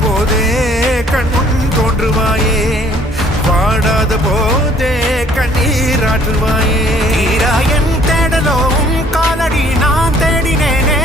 போதே கண்முன் தோன்றுவாயே, வாடாத போதே கண்ணீராற்றுவாயே. என் தேடலோ காலடி நான் தேடினேனே,